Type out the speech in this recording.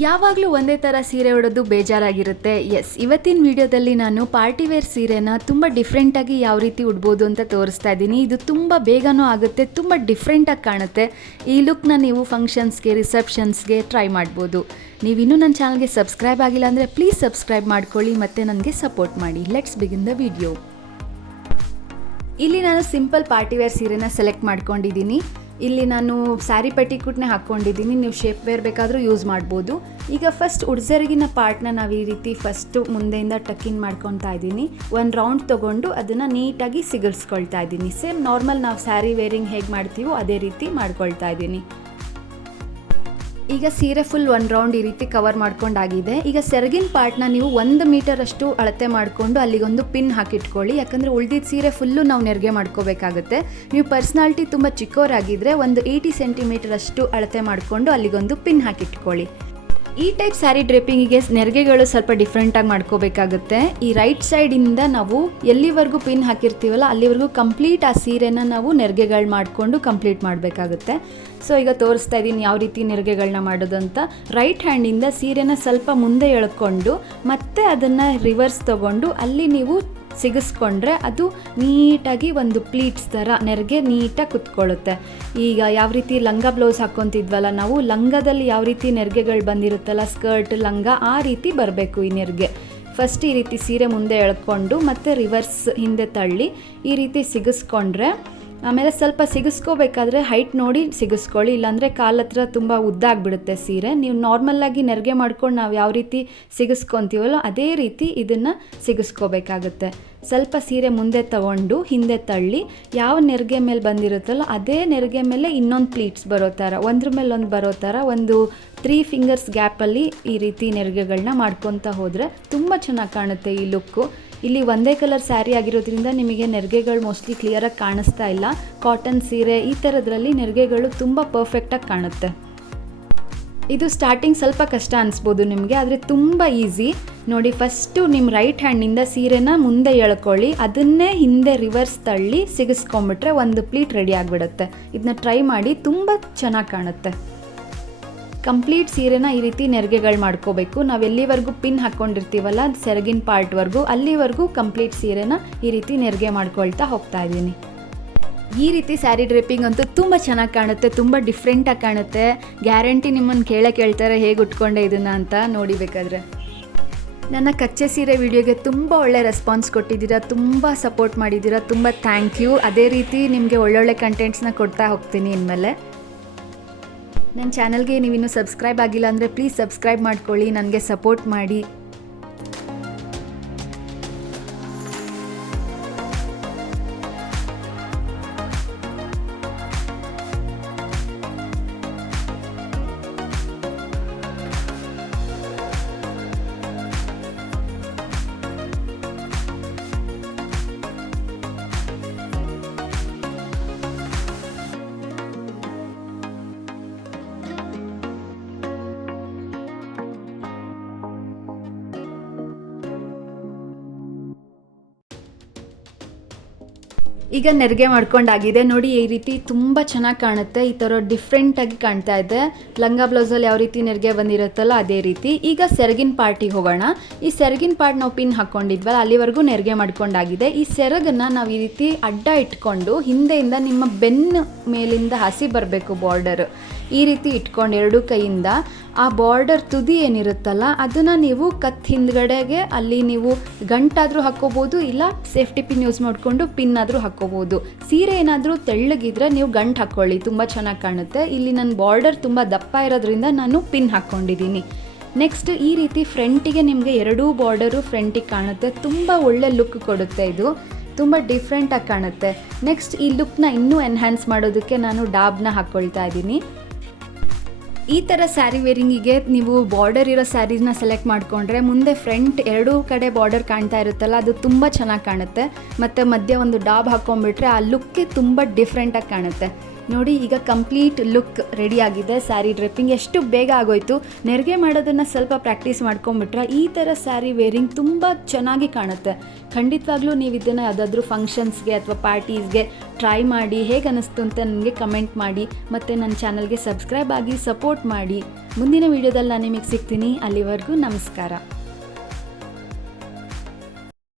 ಯಾವಾಗಲೂ ಒಂದೇ ಥರ ಸೀರೆ ಉಡೋದು ಬೇಜಾರಾಗಿರುತ್ತೆ. ಇವತ್ತಿನ ವಿಡಿಯೋದಲ್ಲಿ ನಾನು ಪಾರ್ಟಿ ವೇರ್ ಸೀರೆನ ತುಂಬ ಡಿಫ್ರೆಂಟಾಗಿ ಯಾವ ರೀತಿ ಉಡ್ಬೋದು ಅಂತ ತೋರಿಸ್ತಾ ಇದ್ದೀನಿ. ಇದು ತುಂಬ ಬೇಗನೂ ಆಗುತ್ತೆ, ತುಂಬ ಡಿಫ್ರೆಂಟಾಗಿ ಕಾಣುತ್ತೆ. ಈ ಲುಕ್ನ ನೀವು ಫಂಕ್ಷನ್ಸ್ಗೆ, ರಿಸೆಪ್ಷನ್ಸ್ಗೆ ಟ್ರೈ ಮಾಡ್ಬೋದು. ನೀವಿನ್ನೂ ನನ್ನ ಚಾನಲ್ಗೆ ಸಬ್ಸ್ಕ್ರೈಬ್ ಆಗಿಲ್ಲ ಅಂದರೆ ಪ್ಲೀಸ್ ಸಬ್ಸ್ಕ್ರೈಬ್ ಮಾಡ್ಕೊಳ್ಳಿ ಮತ್ತು ನನಗೆ ಸಪೋರ್ಟ್ ಮಾಡಿ. Let's begin the video. ಇಲ್ಲಿ ನಾನು ಸಿಂಪಲ್ ಪಾರ್ಟಿ ವೇರ್ ಸೀರೆನ ಸೆಲೆಕ್ಟ್ ಮಾಡ್ಕೊಂಡಿದ್ದೀನಿ. ಇಲ್ಲಿ ನಾನು ಸ್ಯಾರಿ ಪೆಟಿಕೋಟ್ನೇ ಹಾಕ್ಕೊಂಡಿದ್ದೀನಿ. ನೀವು ಶೇಪ್ ವೇರ್ ಬೇಕಾದರೂ ಯೂಸ್ ಮಾಡ್ಬೋದು. ಈಗ ಫಸ್ಟ್ ಉಡ್ಸರಿಗಿನ ಪಾರ್ಟ್ನ ನಾವು ಈ ರೀತಿ ಫಸ್ಟು ಮುಂದೆಯಿಂದ ಟಕ್ಕಿನ್ ಮಾಡ್ಕೊತಾ ಇದ್ದೀನಿ. ಒಂದು ರೌಂಡ್ ತೊಗೊಂಡು ಅದನ್ನು ನೀಟಾಗಿ ಸಿಗರ್ಸ್ಕೊಳ್ತಾ ಇದ್ದೀನಿ. ಸೇಮ್ ನಾರ್ಮಲ್ ನಾವು ಸ್ಯಾರಿ ವೇರಿಂಗ್ ಹೇಗೆ ಮಾಡ್ತೀವೋ ಅದೇ ರೀತಿ ಮಾಡ್ಕೊಳ್ತಾ ಇದ್ದೀನಿ. ಈಗ ಸೀರೆ ಫುಲ್ ಒಂದು ರೌಂಡ್ ಈ ರೀತಿ ಕವರ್ ಮಾಡ್ಕೊಂಡಾಗಿದೆ. ಈಗ ಸೆರಗಿನ ಪಾರ್ಟ್ನ ನೀವು 1 ಮೀಟರ್ ಅಷ್ಟು ಅಳತೆ ಮಾಡಿಕೊಂಡು ಅಲ್ಲಿಗೊಂದು ಪಿನ್ ಹಾಕಿಟ್ಕೊಳ್ಳಿ. ಯಾಕಂದರೆ ಉಳಿದಿದ್ದ ಸೀರೆ ಫುಲ್ಲು ನಾವು ನೆರಿಗೆ ಮಾಡ್ಕೋಬೇಕಾಗುತ್ತೆ. ನೀವು ಪರ್ಸ್ನಾಲಿಟಿ ತುಂಬ ಚಿಕ್ಕವರಾಗಿದ್ದರೆ ಒಂದು 80 ಸೆಂಟಿಮೀಟರ್ ಅಷ್ಟು ಅಳತೆ ಮಾಡಿಕೊಂಡು ಅಲ್ಲಿಗೊಂದು ಪಿನ್ ಹಾಕಿಟ್ಕೊಳ್ಳಿ. ಈ ಟೈಪ್ ಸ್ಯಾರಿ ಡ್ರೇಪಿಂಗಿಗೆ ನೆರಿಗೆಗಳು ಸ್ವಲ್ಪ ಡಿಫ್ರೆಂಟಾಗಿ ಮಾಡ್ಕೋಬೇಕಾಗುತ್ತೆ. ಈ ರೈಟ್ ಸೈಡಿಂದ ನಾವು ಎಲ್ಲಿವರೆಗೂ ಪಿನ್ ಹಾಕಿರ್ತೀವಲ್ಲ ಅಲ್ಲಿವರೆಗೂ ಕಂಪ್ಲೀಟ್ ಆ ಸೀರೆನ ನಾವು ನೆರಿಗೆಗಳು ಮಾಡಿಕೊಂಡು ಕಂಪ್ಲೀಟ್ ಮಾಡಬೇಕಾಗುತ್ತೆ. ಸೊ ಈಗ ತೋರಿಸ್ತಾ ಇದ್ದೀನಿ ಯಾವ ರೀತಿ ನೆರಿಗೆಗಳನ್ನ ಮಾಡೋದು ಅಂತ. ರೈಟ್ ಹ್ಯಾಂಡಿಂದ ಸೀರೆನ ಸ್ವಲ್ಪ ಮುಂದೆ ಎಳ್ಕೊಂಡು ಮತ್ತೆ ಅದನ್ನು ರಿವರ್ಸ್ ತೊಗೊಂಡು ಅಲ್ಲಿ ನೀವು ಸಿಗಿಸ್ಕೊಂಡ್ರೆ ಅದು ನೀಟಾಗಿ ಒಂದು ಪ್ಲೀಟ್ಸ್ ಥರ ನೆರಿಗೆ ನೀಟಾಗಿ ಕುತ್ಕೊಳ್ಳುತ್ತೆ. ಈಗ ಯಾವ ರೀತಿ ಲಂಗ ಬ್ಲೌಸ್ ಹಾಕ್ಕೊತಿದ್ವಲ್ಲ ನಾವು, ಲಂಗದಲ್ಲಿ ಯಾವ ರೀತಿ ನೆರಿಗೆಗಳು ಬಂದಿರುತ್ತಲ್ಲ, ಸ್ಕರ್ಟ್ ಲಂಗ ಆ ರೀತಿ ಬರಬೇಕು ಈ ನೆರಿಗೆ. ಫಸ್ಟ್ ಈ ರೀತಿ ಸೀರೆ ಮುಂದೆ ಎಳ್ಕೊಂಡು ಮತ್ತೆ ರಿವರ್ಸ್ ಹಿಂದೆ ತಳ್ಳಿ ಈ ರೀತಿ ಸಿಗಿಸ್ಕೊಂಡ್ರೆ, ಆಮೇಲೆ ಸ್ವಲ್ಪ ಸಿಗಿಸ್ಕೋಬೇಕಾದ್ರೆ ಹೈಟ್ ನೋಡಿ ಸಿಗಿಸ್ಕೊಳ್ಳಿ, ಇಲ್ಲಾಂದರೆ ಕಾಲ ಹತ್ರ ತುಂಬ ಉದ್ದ ಆಗಿಬಿಡುತ್ತೆ ಸೀರೆ. ನೀವು ನಾರ್ಮಲ್ಲಾಗಿ ನೆರಿಗೆ ಮಾಡ್ಕೊಂಡು ನಾವು ಯಾವ ರೀತಿ ಸಿಗಿಸ್ಕೊತೀವಲ್ಲೋ ಅದೇ ರೀತಿ ಇದನ್ನು ಸಿಗಿಸ್ಕೋಬೇಕಾಗುತ್ತೆ. ಸ್ವಲ್ಪ ಸೀರೆ ಮುಂದೆ ತಗೊಂಡು ಹಿಂದೆ ತಳ್ಳಿ ಯಾವ ನೆರಿಗೆ ಮೇಲೆ ಬಂದಿರುತ್ತಲ್ಲೋ ಅದೇ ನೆರಿಗೆ ಮೇಲೆ ಇನ್ನೊಂದು ಪ್ಲೀಟ್ಸ್ ಬರೋ ಥರ, ಒಂದ್ರ ಮೇಲೆ ಒಂದು ಬರೋ ಥರ ಒಂದು 3 ಫಿಂಗರ್ಸ್ ಗ್ಯಾಪಲ್ಲಿ ಈ ರೀತಿ ನೆರಿಗೆಗಳನ್ನ ಮಾಡ್ಕೊತಾ ಹೋದರೆ ತುಂಬ ಚೆನ್ನಾಗಿ ಕಾಣುತ್ತೆ ಈ ಲುಕ್ಕು. ಇಲ್ಲಿ ಒಂದೇ ಕಲರ್ ಸ್ಯಾರಿ ಆಗಿರೋದ್ರಿಂದ ನಿಮಗೆ ನೆರಿಗೆಗಳು ಮೋಸ್ಟ್ಲಿ ಕ್ಲಿಯರಾಗಿ ಕಾಣಿಸ್ತಾ ಇಲ್ಲ. ಕಾಟನ್ ಸೀರೆ ಈ ಥರದ್ರಲ್ಲಿ ನೆರಿಗೆಗಳು ತುಂಬ ಪರ್ಫೆಕ್ಟಾಗಿ ಕಾಣುತ್ತೆ. ಇದು ಸ್ಟಾರ್ಟಿಂಗ್ ಸ್ವಲ್ಪ ಕಷ್ಟ ಅನಿಸ್ಬೋದು ನಿಮಗೆ, ಆದರೆ ತುಂಬ ಈಸಿ. ನೋಡಿ, ಫಸ್ಟು ನಿಮ್ಮ ರೈಟ್ ಹ್ಯಾಂಡಿಂದ ಸೀರೆನ ಮುಂದೆ ಎಳ್ಕೊಳ್ಳಿ, ಅದನ್ನೇ ಹಿಂದೆ ರಿವರ್ಸ್ ತಳ್ಳಿ ಸಿಗಿಸ್ಕೊಂಬಿಟ್ರೆ ಒಂದು ಪ್ಲೀಟ್ ರೆಡಿ ಆಗಿಬಿಡುತ್ತೆ. ಇದನ್ನ ಟ್ರೈ ಮಾಡಿ, ತುಂಬ ಚೆನ್ನಾಗಿ ಕಾಣುತ್ತೆ. ಕಂಪ್ಲೀಟ್ ಸೀರೆನ ಈ ರೀತಿ ನೆರಿಗೆಗಳು ಮಾಡ್ಕೋಬೇಕು. ನಾವು ಎಲ್ಲಿವರೆಗೂ ಪಿನ್ ಹಾಕ್ಕೊಂಡಿರ್ತೀವಲ್ಲ ಸೆರಗಿನ ಪಾರ್ಟ್ವರೆಗೂ ಅಲ್ಲಿವರೆಗೂ ಕಂಪ್ಲೀಟ್ ಸೀರೆನ ಈ ರೀತಿ ನೆರಿಗೆ ಮಾಡ್ಕೊಳ್ತಾ ಹೋಗ್ತಾ ಇದ್ದೀನಿ. ಈ ರೀತಿ ಸ್ಯಾರಿ ಡ್ರೇಪಿಂಗ್ ಅಂತೂ ತುಂಬ ಚೆನ್ನಾಗಿ ಕಾಣುತ್ತೆ, ತುಂಬ ಡಿಫ್ರೆಂಟಾಗಿ ಕಾಣುತ್ತೆ. ಗ್ಯಾರಂಟಿ ನಿಮ್ಮನ್ನು ಕೇಳ್ತಾರೆ ಹೇಗೆ ಉಟ್ಕೊಂಡೆ ಇದನ್ನು ಅಂತ ನೋಡಿ ಬೇಕಾದರೆ. ನನ್ನ ಕಚ್ಚೆ ಸೀರೆ ವಿಡಿಯೋಗೆ ತುಂಬ ಒಳ್ಳೆ ರೆಸ್ಪಾನ್ಸ್ ಕೊಟ್ಟಿದ್ದೀರಾ, ತುಂಬ ಸಪೋರ್ಟ್ ಮಾಡಿದ್ದೀರಾ, ತುಂಬ ಥ್ಯಾಂಕ್ ಯು. ಅದೇ ರೀತಿ ನಿಮಗೆ ಒಳ್ಳೊಳ್ಳೆ ಕಂಟೆಂಟ್ಸ್ನ ಕೊಡ್ತಾ ಹೋಗ್ತೀನಿ ಇನ್ಮೇಲೆ. ನನ್ನ ಚಾನಲ್ಗೆ ನೀವಿನ್ನೂ ಸಬ್ಸ್ಕ್ರೈಬ್ ಆಗಿಲ್ಲ ಅಂದರೆ ಪ್ಲೀಸ್ ಸಬ್ಸ್ಕ್ರೈಬ್ ಮಾಡ್ಕೊಳ್ಳಿ, ನನಗೆ ಸಪೋರ್ಟ್ ಮಾಡಿ. ಈಗ ನೆರಿಗೆ ಮಾಡ್ಕೊಂಡಾಗಿದೆ ನೋಡಿ, ಈ ರೀತಿ ತುಂಬ ಚೆನ್ನಾಗಿ ಕಾಣುತ್ತೆ. ಈ ಥರ ಡಿಫ್ರೆಂಟಾಗಿ ಕಾಣ್ತಾ ಇದೆ. ಲಂಗ ಬ್ಲೌಸಲ್ಲಿ ಯಾವ ರೀತಿ ನೆರಿಗೆ ಬಂದಿರುತ್ತಲ್ಲ ಅದೇ ರೀತಿ. ಈಗ ಸೆರಗಿನ ಪಾರ್ಟಿಗೆ ಹೋಗೋಣ. ಈ ಸೆರಗಿನ ಪಾರ್ಟ್ ನಾವು ಪಿನ್ ಹಾಕ್ಕೊಂಡಿದ್ವಲ್ಲ ಅಲ್ಲಿವರೆಗೂ ನೆರಿಗೆ ಮಾಡ್ಕೊಂಡಾಗಿದೆ. ಈ ಸೆರಗನ್ನು ನಾವು ಈ ರೀತಿ ಅಡ್ಡ ಇಟ್ಕೊಂಡು ಹಿಂದೆಯಿಂದ ನಿಮ್ಮ ಬೆನ್ನು ಮೇಲಿಂದ ಹಸಿ ಬರಬೇಕು ಬಾರ್ಡರ್. ಈ ರೀತಿ ಇಟ್ಕೊಂಡು ಎರಡೂ ಕೈಯಿಂದ ಆ ಬಾರ್ಡರ್ ತುದಿ ಏನಿರುತ್ತಲ್ಲ ಅದನ್ನು ನೀವು ಕತ್ ಹಿಂದ್ಗಡೆಗೆ ಅಲ್ಲಿ ನೀವು ಗಂಟಾದರೂ ಹಾಕ್ಕೋಬೋದು, ಇಲ್ಲ ಸೇಫ್ಟಿ ಪಿನ್ ಯೂಸ್ ಮಾಡಿಕೊಂಡು ಪಿನ್ ಆದರೂ ಹಾಕ್ಕೋಬೋದು. ಸೀರೆ ಏನಾದರೂ ತೆಳ್ಳಗಿದ್ರೆ ನೀವು ಗಂಟು ಹಾಕ್ಕೊಳ್ಳಿ, ತುಂಬ ಚೆನ್ನಾಗಿ ಕಾಣುತ್ತೆ. ಇಲ್ಲಿ ನನ್ನ ಬಾರ್ಡರ್ ತುಂಬ ದಪ್ಪ ಇರೋದ್ರಿಂದ ನಾನು ಪಿನ್ ಹಾಕ್ಕೊಂಡಿದ್ದೀನಿ. ನೆಕ್ಸ್ಟ್ ಈ ರೀತಿ ಫ್ರಂಟಿಗೆ ನಿಮಗೆ ಎರಡೂ ಬಾರ್ಡರು ಫ್ರಂಟಿಗೆ ಕಾಣುತ್ತೆ, ತುಂಬ ಒಳ್ಳೆ ಲುಕ್ ಕೊಡುತ್ತೆ. ಇದು ತುಂಬ ಡಿಫ್ರೆಂಟಾಗಿ ಕಾಣುತ್ತೆ. ನೆಕ್ಸ್ಟ್ ಈ ಲುಕ್ನ ಇನ್ನೂ ಎನ್ಹ್ಯಾನ್ಸ್ ಮಾಡೋದಕ್ಕೆ ನಾನು ಡಾಬ್ನ ಹಾಕ್ಕೊಳ್ತಾ ಇದ್ದೀನಿ. ಈ ಥರ ಸ್ಯಾರಿ ವೇರಿಂಗಿಗೆ ನೀವು ಬಾರ್ಡರ್ ಇರೋ ಸ್ಯಾರೀಸ್ನ ಸೆಲೆಕ್ಟ್ ಮಾಡಿಕೊಂಡ್ರೆ ಮುಂದೆ ಫ್ರಂಟ್ ಎರಡೂ ಕಡೆ ಬಾರ್ಡರ್ ಕಾಣ್ತಾ ಇರುತ್ತಲ್ಲ ಅದು ತುಂಬ ಚೆನ್ನಾಗಿ ಕಾಣುತ್ತೆ. ಮತ್ತು ಮಧ್ಯೆ ಒಂದು ಡಾಬ್ ಹಾಕ್ಕೊಂಡ್ಬಿಟ್ರೆ ಆ ಲುಕ್ಕೇ ತುಂಬ ಡಿಫ್ರೆಂಟಾಗಿ ಕಾಣುತ್ತೆ. ನೋಡಿ ಈಗ ಕಂಪ್ಲೀಟ್ ಲುಕ್ ರೆಡಿ ಆಗಿದೆ. ಸ್ಯಾರಿ ಡ್ರೆಪ್ಪಿಂಗ್ ಎಷ್ಟು ಬೇಗ ಆಗೋಯ್ತು. ನೆರಿಗೆ ಮಾಡೋದನ್ನು ಸ್ವಲ್ಪ ಪ್ರಾಕ್ಟೀಸ್ ಮಾಡ್ಕೊಂಬಿಟ್ರೆ ಈ ಥರ ಸ್ಯಾರಿ ವೇರಿಂಗ್ ತುಂಬ ಚೆನ್ನಾಗಿ ಕಾಣುತ್ತೆ. ಖಂಡಿತವಾಗ್ಲೂ ನೀವು ಇದನ್ನು ಯಾವುದಾದ್ರೂ ಫಂಕ್ಷನ್ಸ್ಗೆ ಅಥವಾ ಪಾರ್ಟೀಸ್ಗೆ ಟ್ರೈ ಮಾಡಿ ಹೇಗೆ ಅನ್ನಿಸ್ತು ಅಂತ ನನಗೆ ಕಮೆಂಟ್ ಮಾಡಿ. ಮತ್ತು ನನ್ನ ಚಾನಲ್ಗೆ ಸಬ್ಸ್ಕ್ರೈಬ್ ಆಗಿ ಸಪೋರ್ಟ್ ಮಾಡಿ. ಮುಂದಿನ ವೀಡಿಯೋದಲ್ಲಿ ನಾನು ನಿಮಗೆ ಸಿಗ್ತೀನಿ. ಅಲ್ಲಿವರೆಗೂ ನಮಸ್ಕಾರ.